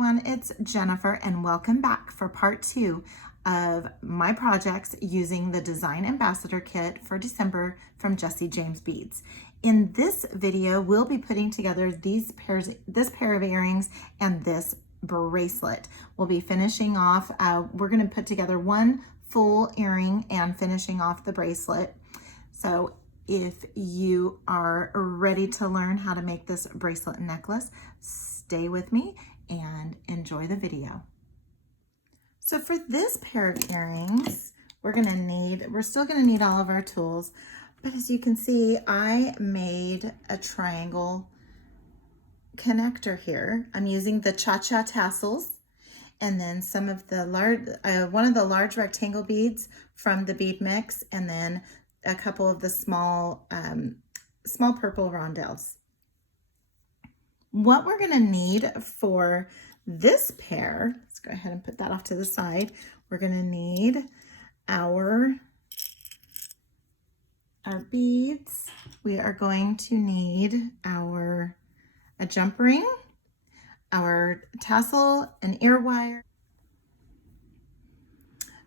everyone, it's Jennifer and welcome back for part 2 of my projects using the Design Ambassador Kit for December from Jesse James Beads. In this video, we'll be putting together this pair of earrings and this bracelet. We'll be finishing off, we're going to put together one full earring and finishing off the bracelet. So if you are ready to learn how to make this bracelet and necklace, stay with me and enjoy the video. So for this pair of earrings, we're still gonna need all of our tools, but as you can see, I made a triangle connector here. I'm using the Cha-Cha tassels and then some of the one of the large rectangle beads from the bead mix, and then a couple of the small purple rondelles. What we're going to need for this pair, let's go ahead and put that off to the side. We're going to need our beads. We are going to need a jump ring, our tassel, an ear wire.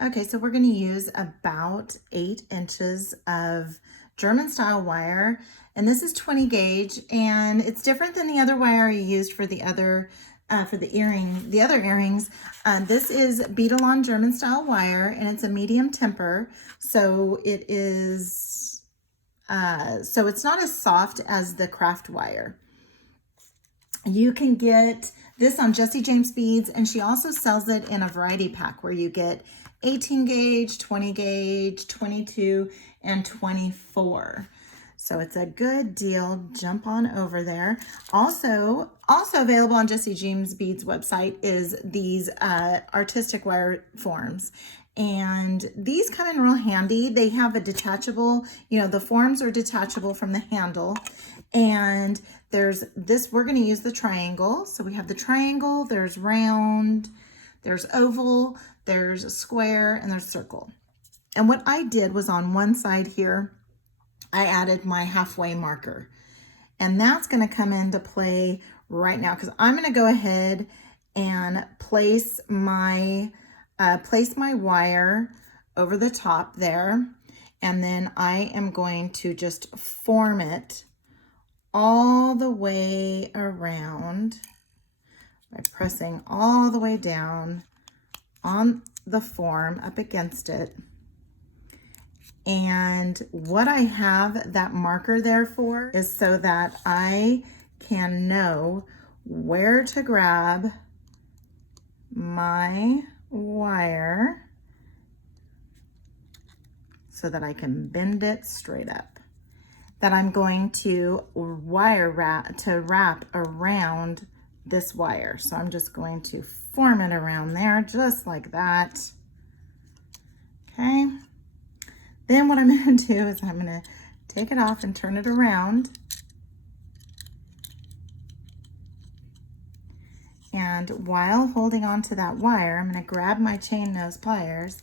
Okay, so we're going to use about 8 inches of German-style wire, and this is 20 gauge, and it's different than the other wire I used for the other other earrings. This is Beadalon German-Style wire, and it's a medium temper, so it is so it's not as soft as the craft wire. You can get this on Jesse James Beads, and she also sells it in a variety pack where you get 18 gauge, 20 gauge, 22, and 24. So it's a good deal. Jump on over there. Also available on Jesse James Beads website is these artistic wire forms. And these come in real handy. They have a detachable, the forms are detachable from the handle. And there's this, we're going to use the triangle. So we have the triangle, there's round, there's oval, there's square, and there's circle. And what I did was on one side here, I added my halfway marker. And that's going to come into play right now because I'm going to go ahead and place my wire over the top there. And then I am going to just form it all the way around by pressing all the way down on the form up against it. And what I have that marker there for is so that I can know where to grab my wire so that I can bend it straight up. That I'm going to wrap around this wire. So I'm just going to form it around there just like that. Okay. Then what I'm going to do is I'm going to take it off and turn it around. And while holding on to that wire, I'm going to grab my chain nose pliers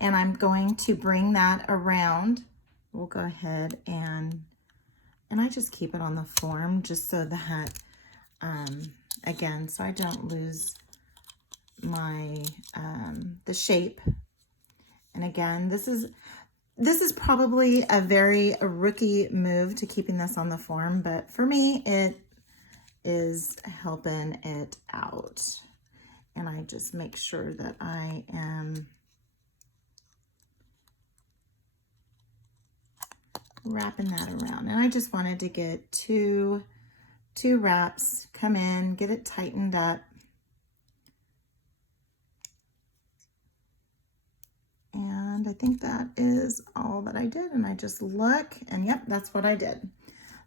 and I'm going to bring that around. We'll go ahead and I just keep it on the form just so that, again, so I don't lose my, the shape. And again, this is probably a rookie move to keeping this on the form, but for me, it is helping it out. And I just make sure that I am wrapping that around. And I just wanted to get two wraps, come in, get it tightened up. And I think that is all that I did. And I just look and yep, that's what I did.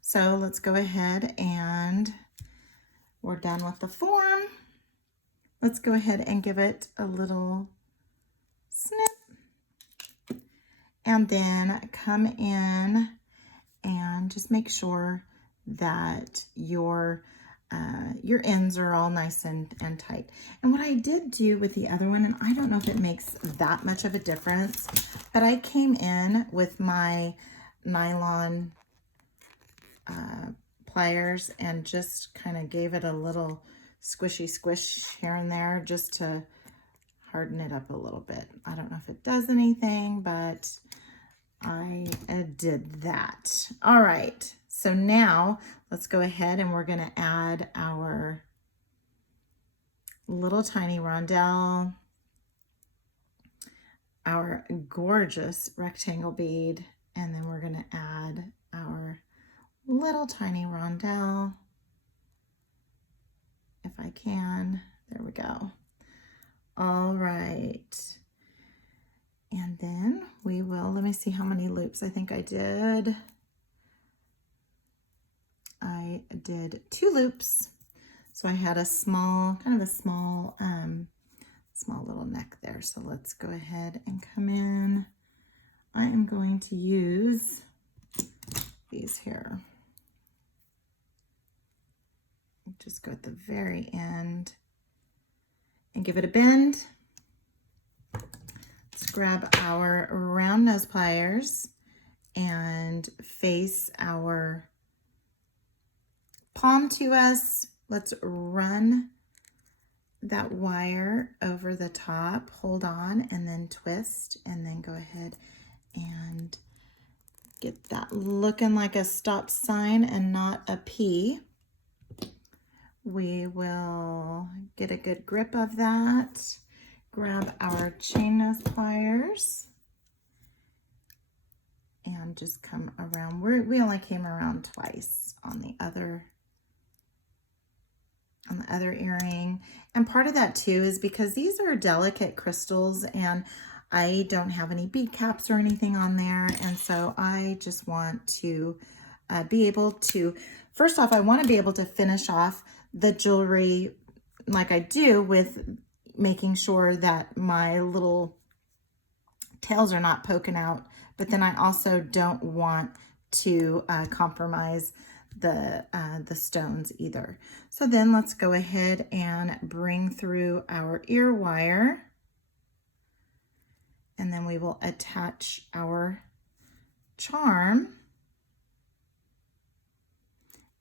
So let's go ahead and we're done with the form. Let's go ahead and give it a little snip. And then come in and just make sure that your ends are all nice and tight. And what I did do with the other one, and I don't know if it makes that much of a difference, but I came in with my nylon pliers and just kind of gave it a little squishy squish here and there just to harden it up a little bit. I don't know if it does anything, but I did that. All right, so now let's go ahead and we're gonna add our little tiny rondelle, our gorgeous rectangle bead, and then we're gonna add our little tiny rondelle, if I can. There we go. All right. And then we will, let me see how many loops I think I did. I did 2 loops. So I had a small, kind of a small, small little neck there. So let's go ahead and come in. I am going to use these here. Just go at the very end and give it a bend. Let's grab our round nose pliers and face our palm to us. Let's run that wire over the top, hold on, and then twist, and then go ahead and get that looking like a stop sign and not a P. We will get a good grip of that. Grab our chain nose pliers and just come around. We only came around twice on the other earring. And part of that too is because these are delicate crystals and I don't have any bead caps or anything on there. And so I just want to be able to, first off, I want to be able to finish off the jewelry like I do with making sure that my little tails are not poking out, but then I also don't want to compromise the stones either. So then let's go ahead and bring through our ear wire, and then we will attach our charm.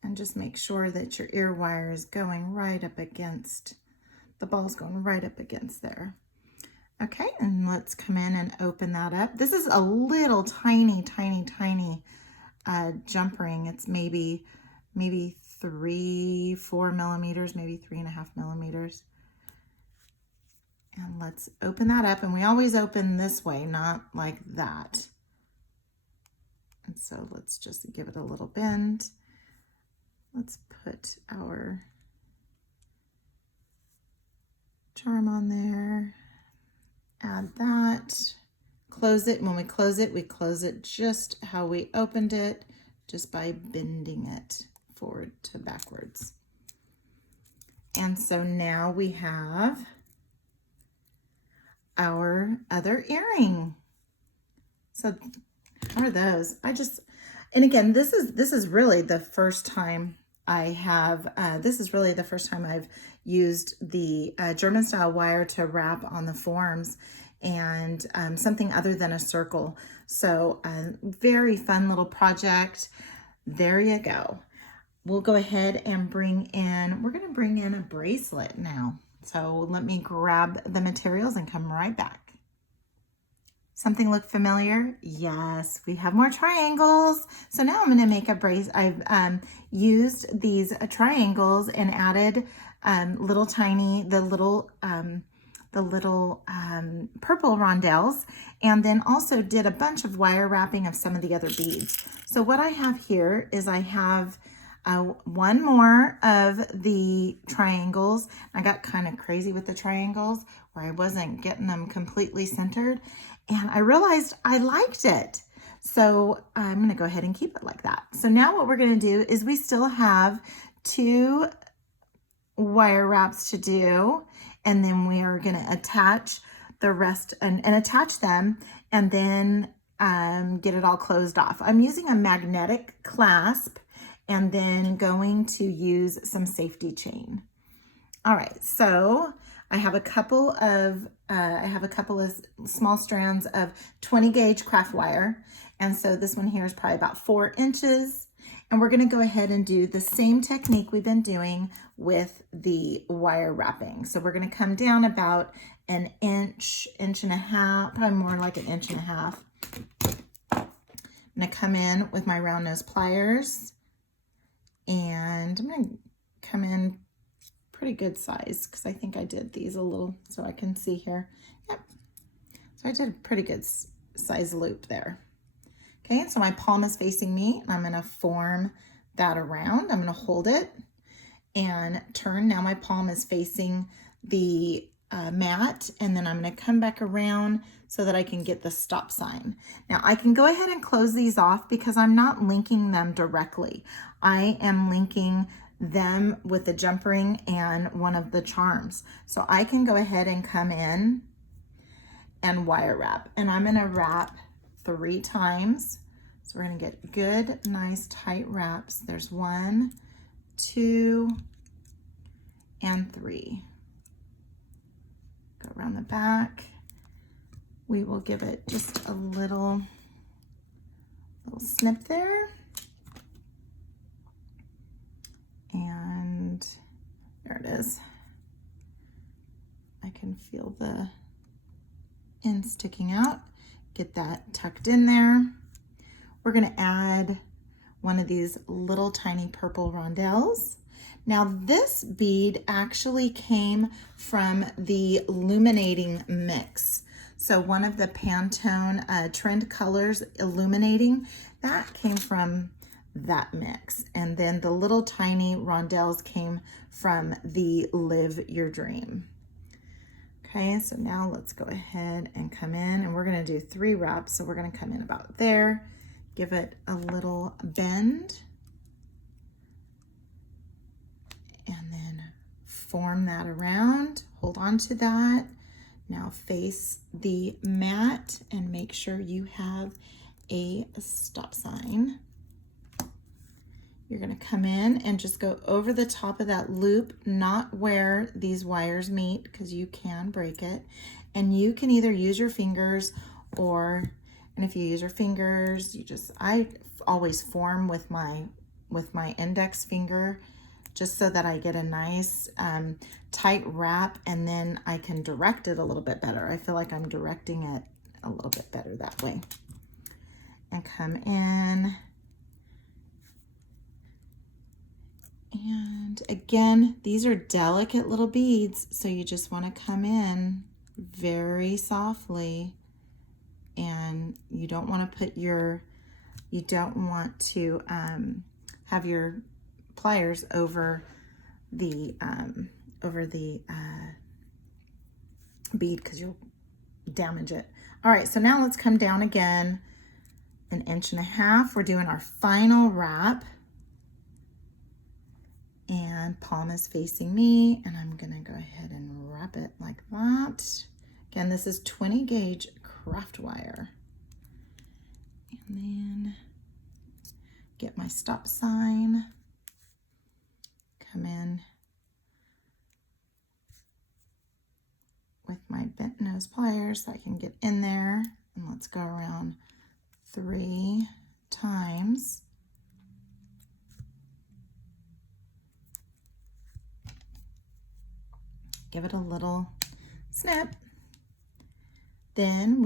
And just make sure that your ear wire is going right up against, the ball's going right up against there. Okay, and let's come in and open that up. This is a little tiny jump ring. It's maybe 3-4 millimeters, maybe 3.5 millimeters. And let's open that up. And we always open this way, not like that. And so let's just give it a little bend. Let's put our charm on there, add that, close it. When we close it just how we opened it, just by bending it forward to backwards. And so now we have our other earring. So how are those? And again, this is really the first time I have, this is really the first time I've used the German style wire to wrap on the forms and something other than a circle. So very fun little project. There you go. We'll go ahead and we're gonna bring in a bracelet now. So let me grab the materials and come right back. Something look familiar? Yes, we have more triangles. So now I'm going to make a brace. I've used these triangles and added the little purple rondelles, and then also did a bunch of wire wrapping of some of the other beads. So what I have here is I have one more of the triangles. I got kind of crazy with the triangles where I wasn't getting them completely centered. And I realized I liked it. So I'm going to go ahead and keep it like that. So now what we're going to do is we still have 2 wire wraps to do. And then we are going to attach the rest and attach them and then get it all closed off. I'm using a magnetic clasp and then going to use some safety chain. All right, so I have a couple of small strands of 20 gauge craft wire. And so this one here is probably about 4 inches. And we're going to go ahead and do the same technique we've been doing with the wire wrapping. So we're going to come down about an inch, inch and a half, probably more like an inch and a half. I'm going to come in with my round nose pliers, and I'm going to come in pretty good size because I think I did these a little so I can see here. Yep. So I did a pretty good size loop there. Okay, so my palm is facing me, and I'm going to form that around. I'm going to hold it and turn. Now my palm is facing the mat, and then I'm going to come back around so that I can get the stop sign. Now I can go ahead and close these off because I'm not linking them directly. I am linking them with the jump ring and one of the charms. So I can go ahead and come in and wire wrap, and I'm going to wrap 3 times. So we're going to get good, nice, tight wraps. There's 1, 2, and 3. Go around the back. We will give it just a little snip there. And there it is. I can feel the end sticking out. Get that tucked in there. We're going to add one of these little tiny purple rondelles. Now this bead actually came from the Illuminating mix. So one of the Pantone trend colors, Illuminating, that came from that mix. And then the little tiny rondelles came from the Live Your Dream. Okay, so now let's go ahead and come in, and we're going to do 3 wraps. So we're going to come in about there, give it a little bend, and then form that around. Hold on to that. Now face the mat and make sure you have a stop sign. You're going to come in and just go over the top of that loop, not where these wires meet, because you can break it. And you can either use your fingers, and if you use your fingers, I always form with my index finger, just so that I get a nice tight wrap, and then I can direct it a little bit better. I feel like I'm directing it a little bit better that way. And come in. And again, these are delicate little beads, so you just want to come in very softly, and you don't want to have your pliers over the bead, because you'll damage it. All right, so now let's come down again 1.5 inches. We're doing our final wrap. And palm is facing me, and I'm gonna go ahead and wrap it like that. Again, this is 20 gauge craft wire. And then get my stop sign, come in with my bent nose pliers so I can get in there, and let's go around 3 times. Give it a little snip. Then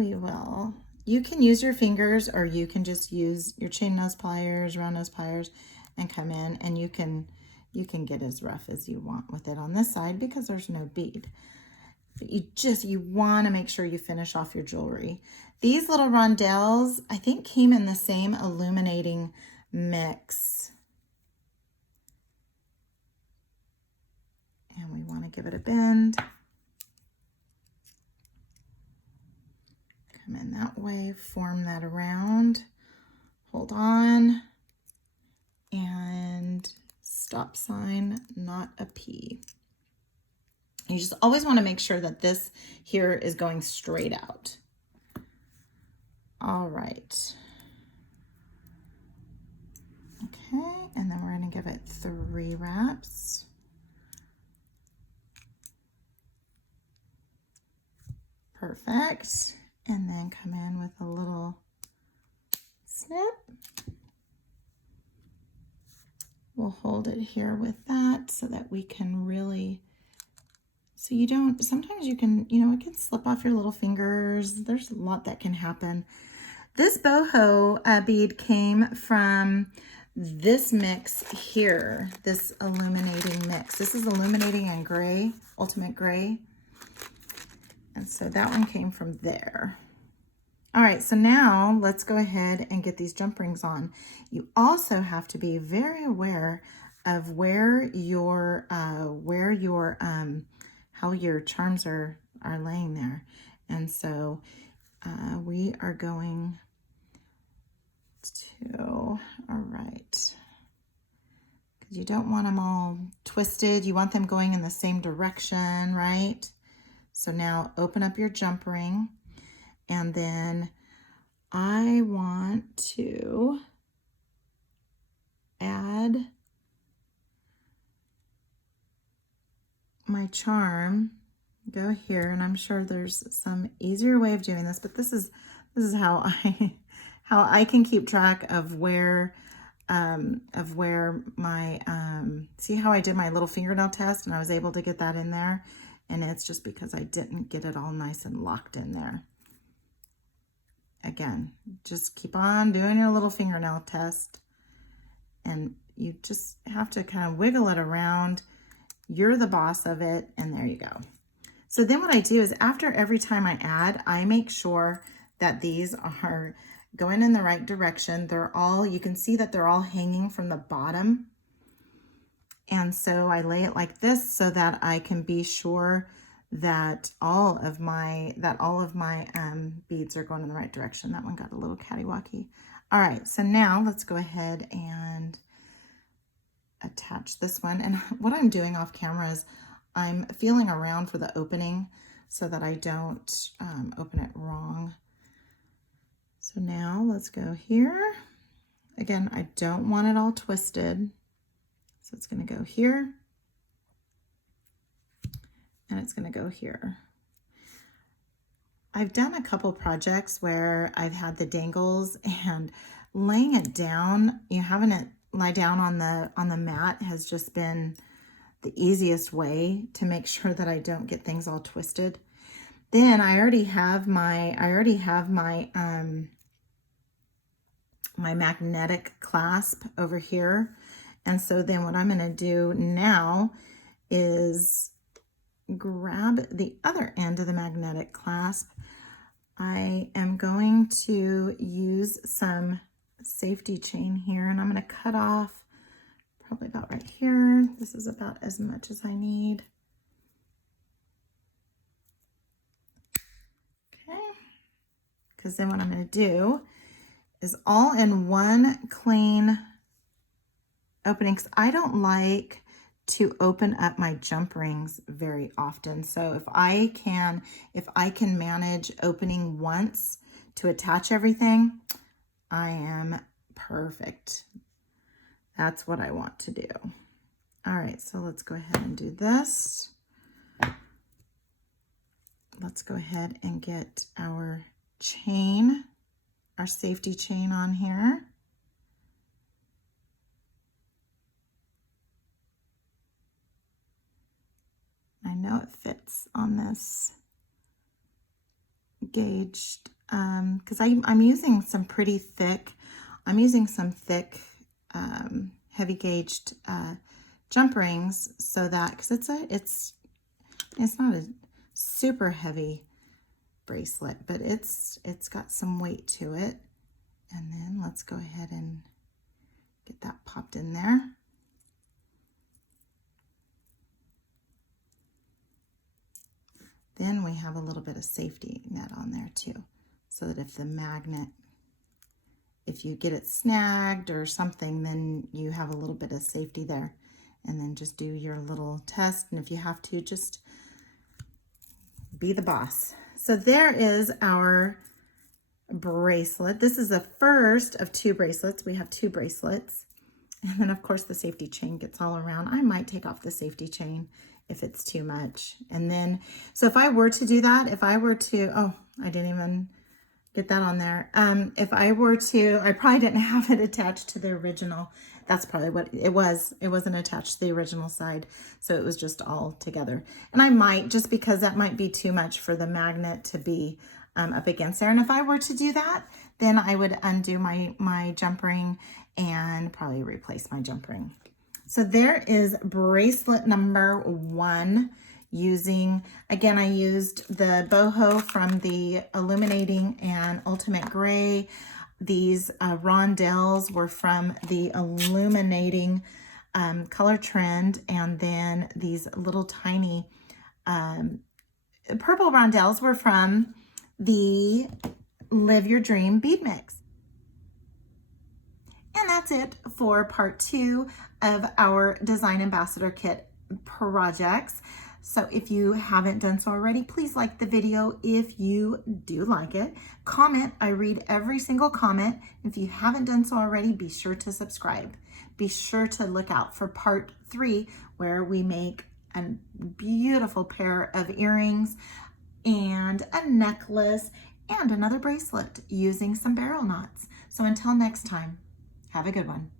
you can use your fingers, or you can just use your chain nose pliers, round nose pliers, and come in, and you can get as rough as you want with it on this side because there's no bead. But you want to make sure you finish off your jewelry. These little rondelles, I think, came in the same Illuminating mix. And we want to give it a bend. Come in that way, form that around, hold on, and stop sign, not a P. You just always want to make sure that this here is going straight out. All right. Okay, and then we're going to give it 3 wraps. Perfect. And then come in with a little snip. we'll hold it here with that so that we can really, so you don't, sometimes you can, you know, it can slip off your little fingers. There's a lot that can happen. This boho bead came from this mix here, this illuminating mix. This is illuminating in gray, ultimate gray. And so that one came from there. All right, so now let's go ahead and get these jump rings on. You also have to be very aware of where your how your charms are laying there. And so we are going to, all right, because you don't want them all twisted. You want them going in the same direction, right? So now open up your jump ring, and then I want to add my charm. Go here, and I'm sure there's some easier way of doing this, but this is how I can keep track of where my see how I did my little fingernail test and I was able to get that in there, and it's just because I didn't get it all nice and locked in there. Again, just keep on doing your little fingernail test, and you just have to kind of wiggle it around. You're the boss of it, and there you go. So then what I do is after every time I add, I make sure that these are going in the right direction. They're all, you can see that they're all hanging from the bottom. And so I lay it like this so that I can be sure that all of my beads are going in the right direction. That one got a little cattywacky. All right, so now let's go ahead and attach this one. And what I'm doing off camera is I'm feeling around for the opening so that I don't open it wrong. So now let's go here. Again, I don't want it all twisted. So it's going to go here, and it's going to go here. I've done a couple projects where I've had the dangles, and laying it down, having it lie down on the mat has just been the easiest way to make sure that I don't get things all twisted. Then I already have my my magnetic clasp over here. And so then what I'm going to do now is grab the other end of the magnetic clasp. I am going to use some safety chain here, and I'm going to cut off probably about right here. This is about as much as I need. Okay. Because then what I'm going to do is all in one clean opening, because I don't like to open up my jump rings very often. So if I can manage opening once to attach everything, I am perfect. That's what I want to do. All right, so let's go ahead and do this. Let's go ahead and get our chain, our safety chain on here. I know it fits on this gauged, because I'm using some pretty thick, heavy gauged jump rings, so that, because it's not a super heavy bracelet, but it's got some weight to it. And then let's go ahead and get that popped in there. Then we have a little bit of safety net on there too, so that if the magnet, if you get it snagged or something, then you have a little bit of safety there. And then just do your little test, and if you have to, just be the boss. So there is our bracelet. This is the first of two bracelets. We have two bracelets. And then of course the safety chain gets all around. I might take off the safety chain if it's too much. And then, so if I were to do that, oh, I didn't even Get that on there. If I were to, I probably didn't have it attached to the original. That's probably what it was. It wasn't attached to the original side, so it was just all together. And I might, just because that might be too much for the magnet to be up against there. And if I were to do that, then I would undo my jump ring and probably replace my jump ring. So there is bracelet number 1. Using, again, I used the boho from the Illuminating and Ultimate Gray. These rondelles were from the Illuminating color trend, and then these little tiny purple rondelles were from the Live Your Dream bead mix. And that's it for part 2 of our Design Ambassador Kit projects. So if you haven't done so already, please like the video if you do like it. Comment, I read every single comment. If you haven't done so already, be sure to subscribe. Be sure to look out for part 3, where we make a beautiful pair of earrings and a necklace and another bracelet using some barrel knots. So until next time, have a good one.